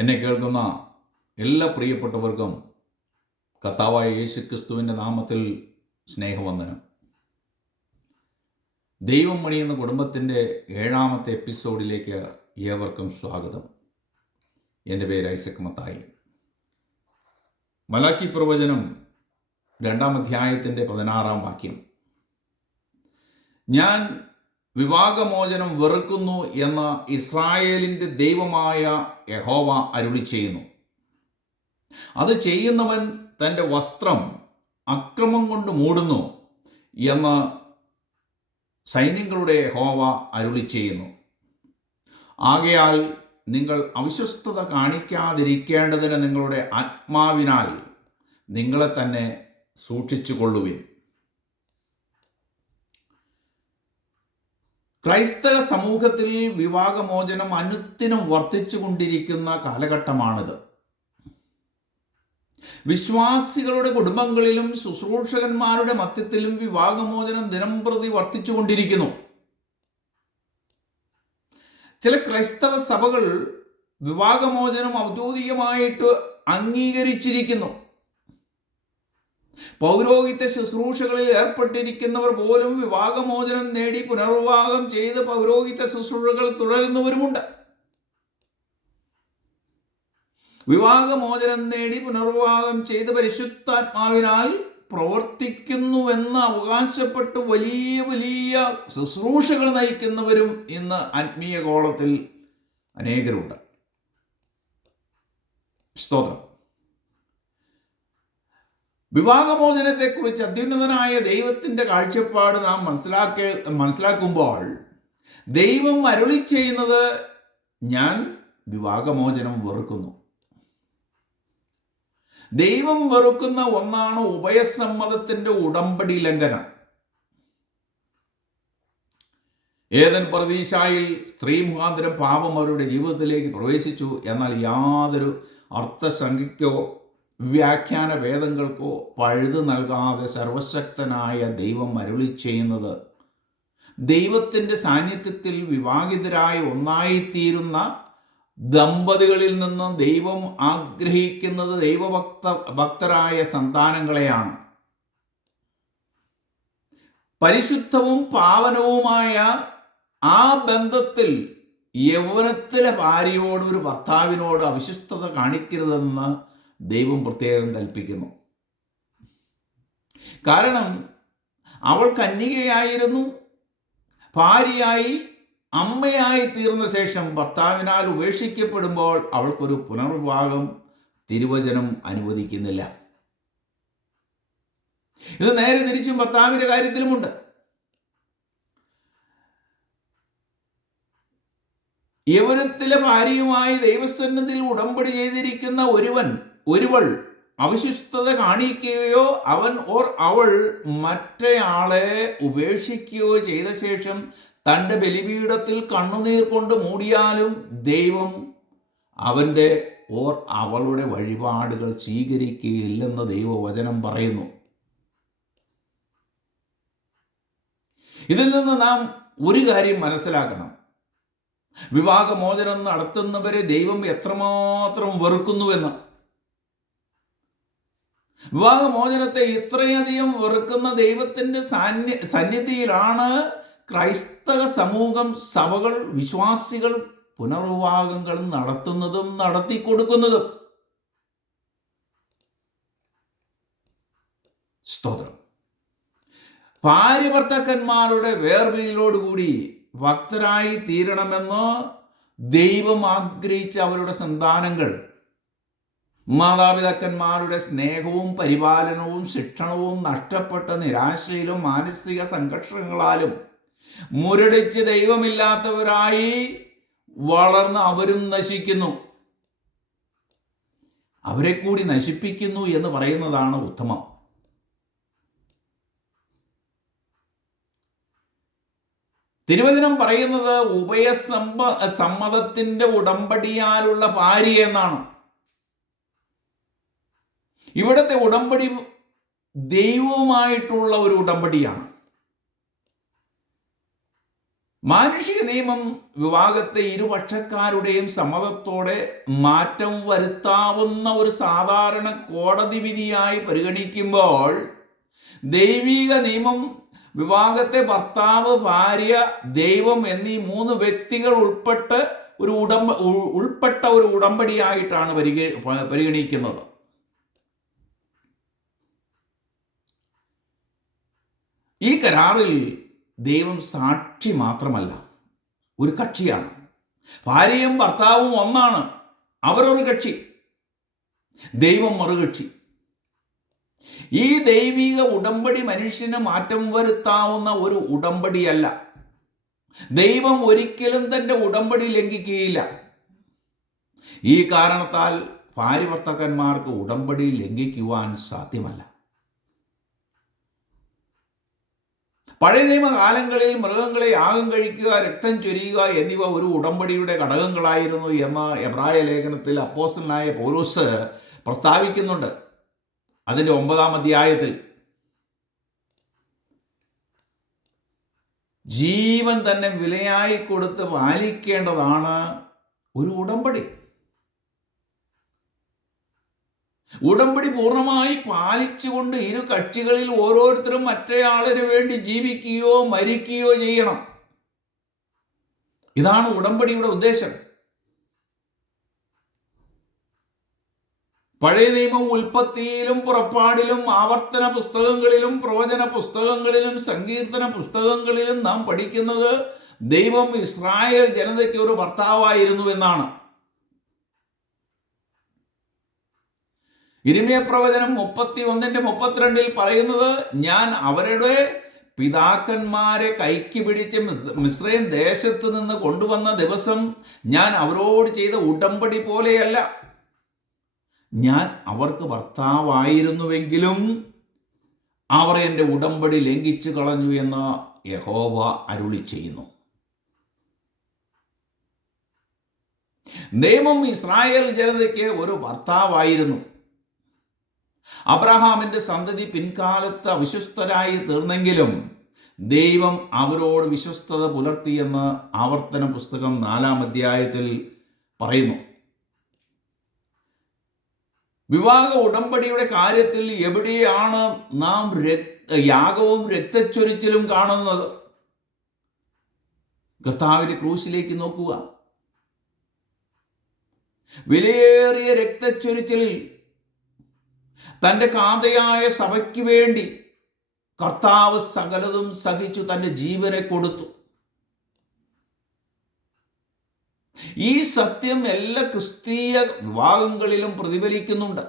എന്നെ കേൾക്കുന്ന എല്ലാ പ്രിയപ്പെട്ടവർക്കും കർത്താവായ യേശുക്രിസ്തുവിൻ്റെ നാമത്തിൽ സ്നേഹവന്ദനം. ദൈവം മണി എന്ന കുടുംബത്തിൻ്റെ 7ാമത്തെ എപ്പിസോഡിലേക്ക് ഏവർക്കും സ്വാഗതം. എൻ്റെ പേര് ഐസക് മത്തായി. മലാക്കി പ്രവചനം 2-ാം അധ്യായത്തിൻ്റെ 16-ാം വാക്യം, ഞാൻ വിവാഹമോചനം വെറുക്കുന്നു എന്ന് ഇസ്രായേലിൻ്റെ ദൈവമായ യഹോവ അരുളി ചെയ്യുന്നു. അത് ചെയ്യുന്നവൻ തൻ്റെ വസ്ത്രം അക്രമം കൊണ്ട് മൂടുന്നു എന്ന് സൈന്യങ്ങളുടെ യഹോവ അരുളി ചെയ്യുന്നു. ആകയാൽ നിങ്ങൾ അവിശ്വസ്തത കാണിക്കാതിരിക്കേണ്ടതിന് നിങ്ങളുടെ ആത്മാവിനാൽ നിങ്ങളെ തന്നെ സൂക്ഷിച്ചു കൊള്ളുവിൻ. ക്രൈസ്തവ സമൂഹത്തിൽ വിവാഹമോചനം അനുദിനം വർദ്ധിച്ചുകൊണ്ടിരിക്കുന്ന കാലഘട്ടമാണിത്. വിശ്വാസികളുടെ കുടുംബങ്ങളിലും ശുശ്രൂഷകന്മാരുടെ മധ്യത്തിലും വിവാഹമോചനം ദിനംപ്രതി വർദ്ധിച്ചുകൊണ്ടിരിക്കുന്നു. ചില ക്രൈസ്തവ സഭകൾ വിവാഹമോചനം ഔദ്യോഗികമായിട്ട് അംഗീകരിച്ചിരിക്കുന്നു. പൗരോഹിത്യ ശുശ്രൂഷകളിൽ ഏർപ്പെട്ടിരിക്കുന്നവർ പോലും വിവാഹമോചനം നേടി പുനർവിവാഹം ചെയ്ത് പൗരോഹിത്യ ശുശ്രൂഷകൾ തുടരുന്നവരുമുണ്ട്. വിവാഹമോചനം നേടി പുനർവിവാഹം ചെയ്ത് പരിശുദ്ധാത്മാവിനാൽ പ്രവർത്തിക്കുന്നുവെന്ന് അവകാശപ്പെട്ട് വലിയ വലിയ ശുശ്രൂഷകൾ നയിക്കുന്നവരും ഇന്ന് ആത്മീയ ഗോളത്തിൽ അനേകരുണ്ട്. സ്തോത്രം. വിവാഹമോചനത്തെക്കുറിച്ച് അത്യുന്നതനായ ദൈവത്തിൻ്റെ കാഴ്ചപ്പാട് നാം മനസ്സിലാക്കുമ്പോൾ ദൈവം അരുളി ചെയ്യുന്നത്, ഞാൻ വിവാഹമോചനം വെറുക്കുന്നു. ദൈവം വെറുക്കുന്ന ഒന്നാണ് ഉഭയസമ്മതത്തിൻ്റെ ഉടമ്പടി ലംഘനം. ഏദൻ പർദീസായിൽ സ്ത്രീ മുഖാന്തരം പാപം അവരുടെ ജീവിതത്തിലേക്ക് പ്രവേശിച്ചു. എന്നാൽ യാതൊരു അർത്ഥസംഖ്യക്കോ വ്യാഖ്യാന ഭേദങ്ങൾക്കോ പഴുത് നൽകാതെ സർവശക്തനായ ദൈവം അരുളി ചെയ്യുന്നത്, ദൈവത്തിൻ്റെ സാന്നിധ്യത്തിൽ വിവാഹിതരായി ഒന്നായിത്തീരുന്ന ദമ്പതികളിൽ നിന്ന് ദൈവം ആഗ്രഹിക്കുന്നത് ഭക്തരായ സന്താനങ്ങളെയാണ്. പരിശുദ്ധവും പാവനവുമായ ആ ബന്ധത്തിൽ യൗവനത്തിലെ ഭാര്യയോട് ഒരു ഭർത്താവിനോട് അവിശ്വസ്തത കാണിക്കരുതെന്ന് ദൈവം പ്രത്യേകം കൽപ്പിക്കുന്നു. കാരണം അവൾ കന്യകയായിരുന്നു. ഭാര്യയായി അമ്മയായി തീർന്ന ശേഷം ഭർത്താവിനാൽ ഉപേക്ഷിക്കപ്പെടുമ്പോൾ അവൾക്കൊരു പുനർവിവാഹം തിരുവചനം അനുവദിക്കുന്നില്ല. ഇത് നേരെ തിരിച്ചും ഭർത്താവിൻ്റെ കാര്യത്തിലുമുണ്ട്. യൗവനത്തിലെ ഭാര്യയുമായി ദൈവസന്നിധിയിൽ ഉടമ്പടി ചെയ്തിരിക്കുന്ന ഒരുവൾ അവിശ്വസ്തത കാണിക്കുകയോ അവൾ മറ്റേയാളെ ഉപേക്ഷിക്കുകയോ ചെയ്ത ശേഷം തൻ്റെ ബലിപീഠത്തിൽ കണ്ണുനീർ കൊണ്ട് മൂടിയാലും ദൈവം അവളുടെ വഴിപാടുകൾ സ്വീകരിക്കുകയില്ലെന്ന് ദൈവവചനം പറയുന്നു. ഇതിൽ നിന്ന് നാം ഒരു കാര്യം മനസ്സിലാക്കണം. വിവാഹമോചനം നടത്തുന്നവരെ ദൈവം എത്രമാത്രം വെറുക്കുന്നുവെന്ന്. വിവാഹമോചനത്തെ ഇത്രയധികം വെറുക്കുന്ന ദൈവത്തിൻ്റെ സന്നിധിയിലാണ് ക്രൈസ്തവ സമൂഹം, സഭകൾ, വിശ്വാസികൾ പുനർവിവാഹങ്ങൾ നടത്തുന്നതും നടത്തിക്കൊടുക്കുന്നതും. സ്തോത്രം. ഭാര്യ ഭർത്താക്കന്മാരുടെ വേർപിരിയലോടുകൂടി ഭക്തരായി തീരണമെന്ന് ദൈവം ആഗ്രഹിച്ച അവരുടെ സന്താനങ്ങൾ മാതാപിതാക്കന്മാരുടെ സ്നേഹവും പരിപാലനവും ശിക്ഷണവും നഷ്ടപ്പെട്ട നിരാശയിലും മാനസിക സംഘർഷങ്ങളാലും മുരടിച്ച് ദൈവമില്ലാത്തവരായി വളർന്ന് അവരും നശിക്കുന്നു. അവരെ കൂടി നശിപ്പിക്കുന്നു എന്ന് പറയുന്നതാണ് ഉത്തമം. തിരുവചനം പറയുന്നത് സമ്മതത്തിൻ്റെ ഉടമ്പടിയാലുള്ള ഭാര്യ എന്നാണ്. ഇവിടുത്തെ ഉടമ്പടി ദൈവവുമായിട്ടുള്ള ഒരു ഉടമ്പടിയാണ്. മാനുഷിക നിയമം വിവാഹത്തെ ഇരുപക്ഷക്കാരുടെയും സമ്മതത്തോടെ മാറ്റം വരുത്താവുന്ന ഒരു സാധാരണ കോടതി വിധിയായി പരിഗണിക്കുമ്പോൾ, ദൈവിക നിയമം വിവാഹത്തെ ഭർത്താവ്, ഭാര്യ, ദൈവം എന്നീ 3 വ്യക്തികൾ ഉൾപ്പെട്ട ഒരു ഉടമ്പടിയായിട്ടാണ് പരിഗണിക്കുന്നത്. ഈ കരാറിൽ ദൈവം സാക്ഷി മാത്രമല്ല, ഒരു കക്ഷിയാണ്. ഭാര്യയും ഭർത്താവും ഒന്നാണ്, അവരൊരു കക്ഷി, ദൈവം മറുകക്ഷി. ഈ ദൈവിക ഉടമ്പടി മനുഷ്യന് മാറ്റം വരുത്താവുന്ന ഒരു ഉടമ്പടിയല്ല. ദൈവം ഒരിക്കലും തൻ്റെ ഉടമ്പടി ലംഘിക്കുകയില്ല. ഈ കാരണത്താൽ ഭാര്യ ഭർത്താക്കന്മാർക്ക് ഉടമ്പടി ലംഘിക്കുവാൻ സാധ്യമല്ല. പഴയ നിയമകാലങ്ങളിൽ മൃഗങ്ങളെ യാഗം കഴിക്കുക, രക്തം ചൊരിയുക എന്നിവ ഒരു ഉടമ്പടിയുടെ ഘടകങ്ങളായിരുന്നു എന്ന് എബ്രായ ലേഖനത്തിൽ അപ്പോസ്തലനായ പൗലോസ് പ്രസ്താവിക്കുന്നുണ്ട്. അതിൻ്റെ 9-ാം അധ്യായത്തിൽ ജീവൻ തന്നെ വിലയായി കൊടുത്ത് പാലിക്കേണ്ടതാണ് ഒരു ഉടമ്പടി. ഉടമ്പടി പൂർണ്ണമായി പാലിച്ചുകൊണ്ട് ഇരു കക്ഷികളിൽ ഓരോരുത്തരും മറ്റേയാളിന് വേണ്ടി ജീവിക്കുകയോ മരിക്കുകയോ ചെയ്യണം. ഇതാണ് ഉടമ്പടിയുടെ ഉദ്ദേശം. പഴയ നിയമം ഉൽപ്പത്തിയിലും പുറപ്പാടിലും ആവർത്തന പുസ്തകങ്ങളിലും പ്രവചന പുസ്തകങ്ങളിലും സങ്കീർത്തന പുസ്തകങ്ങളിലും നാം പഠിക്കുന്നത് ദൈവം ഇസ്രായേൽ ജനതയ്ക്ക് ഒരു ഭർത്താവായിരുന്നു എന്നാണ്. യിരെമ്യാ പ്രവചനം 31:32 പറയുന്നത്, ഞാൻ അവരുടെ പിതാക്കന്മാരെ കൈക്ക് പിടിച്ച് മിസ്രയീം ദേശത്ത് നിന്ന് കൊണ്ടുവന്ന ദിവസം ഞാൻ അവരോട് ചെയ്ത ഉടമ്പടി പോലെയല്ല. ഞാൻ അവർക്ക് ഭർത്താവായിരുന്നുവെങ്കിലും അവർ എൻ്റെ ഉടമ്പടി ലംഘിച്ചു കളഞ്ഞു എന്ന് യഹോവ അരുളി ചെയ്യുന്നു. ദൈവം ഇസ്രായേൽ ജനതയ്ക്ക് ഒരു ഭർത്താവായിരുന്നു. അബ്രഹാമിൻ്റെ സന്തതി പിൻകാലത്ത് അവിശ്വസ്തരായി തീർന്നെങ്കിലും ദൈവം അവരോട് വിശ്വസ്തത പുലർത്തിയെന്ന് ആവർത്തന പുസ്തകം 4-ാം അധ്യായത്തിൽ പറയുന്നു. വിവാഹ ഉടമ്പടിയുടെ കാര്യത്തിൽ എവിടെയാണ് നാം യാഗവും രക്തച്ചൊരിച്ചിലും കാണുന്നത്? കർത്താവിന്റെ ക്രൂശിലേക്ക് നോക്കുക. വിലയേറിയ രക്തച്ചൊരിച്ചിലിൽ തൻ്റെ കാന്തയായ സഭയ്ക്ക് വേണ്ടി കർത്താവ് സകലതും സഹിച്ചു തൻ്റെ ജീവനെ കൊടുത്തു. ഈ സത്യം എല്ലാ ക്രിസ്തീയ വിവാഹങ്ങളിലും പ്രതിഫലിക്കുന്നുണ്ട്.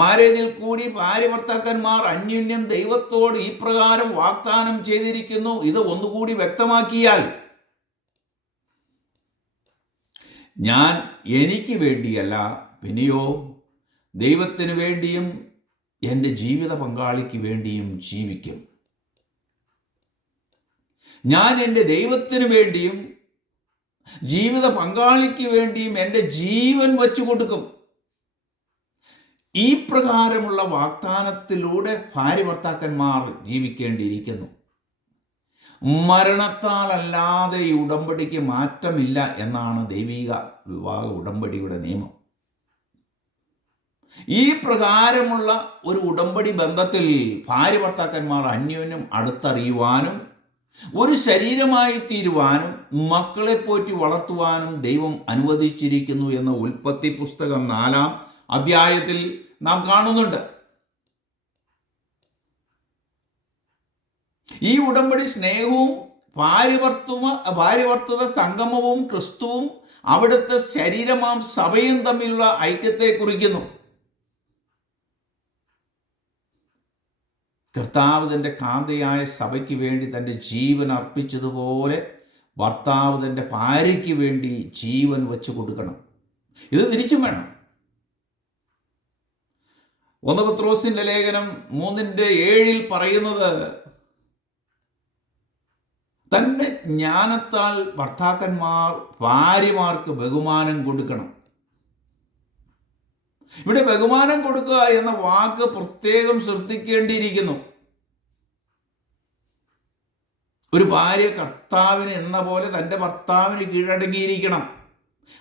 മാരേജിൽ കൂടി ഭാര്യ ഭർത്താക്കന്മാർ അന്യോന്യം ദൈവത്തോട് ഈ പ്രകാരം വാഗ്ദാനം ചെയ്തിരിക്കുന്നു. ഇത് ഒന്നുകൂടി വ്യക്തമാക്കിയാൽ, ഞാൻ എനിക്ക് വേണ്ടിയല്ല, പിന്നെയോ ദൈവത്തിന് വേണ്ടിയും എൻ്റെ ജീവിത പങ്കാളിക്ക് വേണ്ടിയും ജീവിക്കും. ഞാൻ എൻ്റെ ദൈവത്തിന് വേണ്ടിയും ജീവിത പങ്കാളിക്ക് വേണ്ടിയും എൻ്റെ ജീവൻ വച്ചു കൊടുക്കും. ഈ പ്രകാരമുള്ള വാഗ്ദാനത്തിലൂടെ ഭാര്യ ഭർത്താക്കന്മാർ ജീവിക്കേണ്ടിയിരിക്കുന്നു. മരണത്താലല്ലാതെ ഈ ഉടമ്പടിക്ക് മാറ്റമില്ല എന്നാണ് ദൈവിക വിവാഹ ഉടമ്പടിയുടെ നിയമം. ഈ പ്രകാരമുള്ള ഒരു ഉടമ്പടി ബന്ധത്തിൽ ഭാര്യ ഭർത്താക്കന്മാർ അന്യോന്യം അടുത്തറിയുവാനും ഒരു ശരീരമായി തീരുവാനും മക്കളെ പോറ്റി വളർത്തുവാനും ദൈവം അനുവദിച്ചിരിക്കുന്നു എന്ന് ഉൽപ്പത്തി പുസ്തകം 4-ാം അധ്യായത്തിൽ നാം കാണുന്നുണ്ട്. ഈ ഉടമ്പടി സ്നേഹവും ഭാര്യഭർത്തൃ സംഗമവും ക്രിസ്തുവും അവിടുത്തെ ശരീരമാം സഭയും തമ്മിലുള്ള ഐക്യത്തെ കുറിക്കുന്നു. കർത്താവ് തൻ്റെ കാന്തയായ സഭയ്ക്ക് വേണ്ടി തൻ്റെ ജീവൻ അർപ്പിച്ചതുപോലെ ഭർത്താവ് തൻ്റെ ഭാര്യയ്ക്ക് വേണ്ടി ജീവൻ വച്ചു കൊടുക്കണം. ഇത് തിരിച്ചും വേണം. 1 പത്രോസിൻ്റെ ലേഖനം 3:7 പറയുന്നത്, തൻ്റെ ജ്ഞാനത്താൽ ഭർത്താക്കന്മാർ ഭാര്യമാർക്ക് ബഹുമാനം കൊടുക്കണം. ഇവിടെ ബഹുമാനം കൊടുക്കുക എന്ന വാക്ക് പ്രത്യേകം ശ്രദ്ധിക്കേണ്ടിയിരിക്കുന്നു. ഒരു ഭാര്യ കർത്താവിന് എന്ന പോലെ തൻ്റെ ഭർത്താവിന് കീഴടങ്ങിയിരിക്കണം.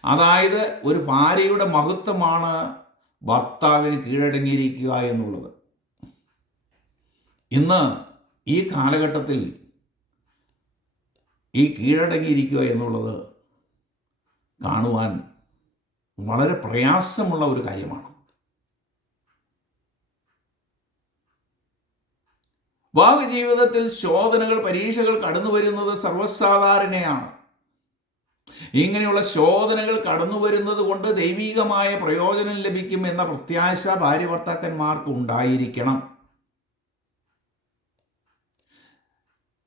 അതായത് ഒരു ഭാര്യയുടെ മഹത്വമാണ് ഭർത്താവിന് കീഴടങ്ങിയിരിക്കുക എന്നുള്ളത്. ഇന്ന് ഈ കാലഘട്ടത്തിൽ ഈ കീഴടങ്ങിയിരിക്കുക എന്നുള്ളത് കാണുവാൻ വളരെ പ്രയാസമുള്ള ഒരു കാര്യമാണ്. വിവാഹ ജീവിതത്തിൽ ശോധനകൾ, പരീക്ഷകൾ കടന്നു വരുന്നത് സർവ്വസാധാരണയാണ്. ഇങ്ങനെയുള്ള ശോധനകൾ കടന്നു വരുന്നത് കൊണ്ട് ദൈവികമായ പ്രയോജനം ലഭിക്കും എന്ന പ്രത്യാശ ഭാര്യ ഭർത്താക്കന്മാർക്ക് ഉണ്ടായിരിക്കണം.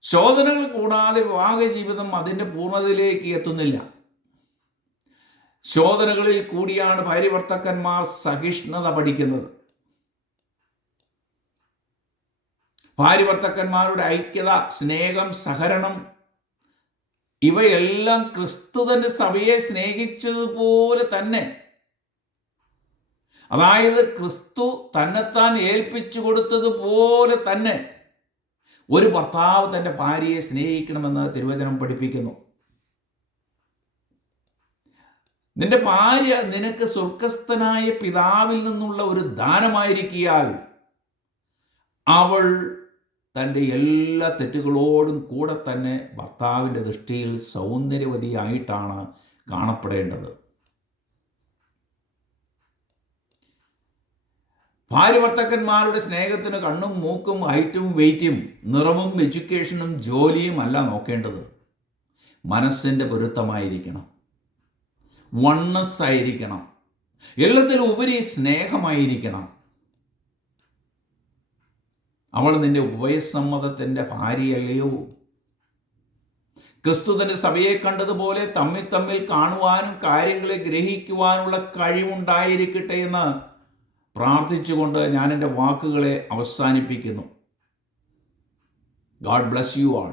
ശോധനകൾ കൂടാതെ വിവാഹ ജീവിതം അതിൻ്റെ പൂർണ്ണതയിലേക്ക് എത്തുന്നില്ല. ശോധനകളിൽ കൂടിയാണ് ഭാര്യ ഭർത്താക്കന്മാർ സഹിഷ്ണുത പഠിക്കുന്നത്. ഭാര്യ ഭർത്താക്കന്മാരുടെ ഐക്യത, സ്നേഹം, സഹകരണം ഇവയെല്ലാം ക്രിസ്തു തന്റെ സഭയെ സ്നേഹിച്ചതുപോലെ തന്നെ, അതായത് ക്രിസ്തു തന്നെത്താൻ ഏൽപ്പിച്ചു കൊടുത്തതുപോലെ തന്നെ ഒരു ഭർത്താവ് തൻ്റെ ഭാര്യയെ സ്നേഹിക്കണമെന്ന് തിരുവചനം പഠിപ്പിക്കുന്നു. നിന്റെ ഭാര്യ നിനക്ക് സ്വർഗസ്ഥനായ പിതാവിൽ നിന്നുള്ള ഒരു ദാനമായിരിക്കിയാൽ അവൾ തൻ്റെ എല്ലാ തെറ്റുകളോടും കൂടെ തന്നെ ഭർത്താവിൻ്റെ ദൃഷ്ടിയിൽ സൗന്ദര്യവതിയായിട്ടാണ് കാണപ്പെടേണ്ടത്. ഭാര്യ ഭർത്താക്കന്മാരുടെ സ്നേഹത്തിന് കണ്ണും മൂക്കും ഹൈറ്റും വെയിറ്റും നിറവും എഡ്യൂക്കേഷനും ജോലിയും അല്ല നോക്കേണ്ടത്. മനസ്സിൻ്റെ പൊരുത്തമായിരിക്കണം, വണ്ണസ് ആയിരിക്കണം, എല്ലാത്തിലും ഉപരി സ്നേഹമായിരിക്കണം. അവൾ നിന്റെ ഉഭയസമ്മതത്തിൻ്റെ ഭാര്യയല്ലയോ? ക്രിസ്തു തൻ്റെ സഭയെ കണ്ടതുപോലെ തമ്മിൽ തമ്മിൽ കാണുവാനും കാര്യങ്ങളെ ഗ്രഹിക്കുവാനുള്ള കഴിവുണ്ടായിരിക്കട്ടെ എന്ന് പ്രാർത്ഥിച്ചുകൊണ്ട് ഞാൻ എൻ്റെ വാക്കുകളെ അവസാനിപ്പിക്കുന്നു. God bless you all.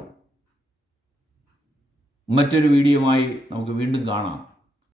മറ്റൊരു വീഡിയോയുമായി നമുക്ക് വീണ്ടും കാണാം.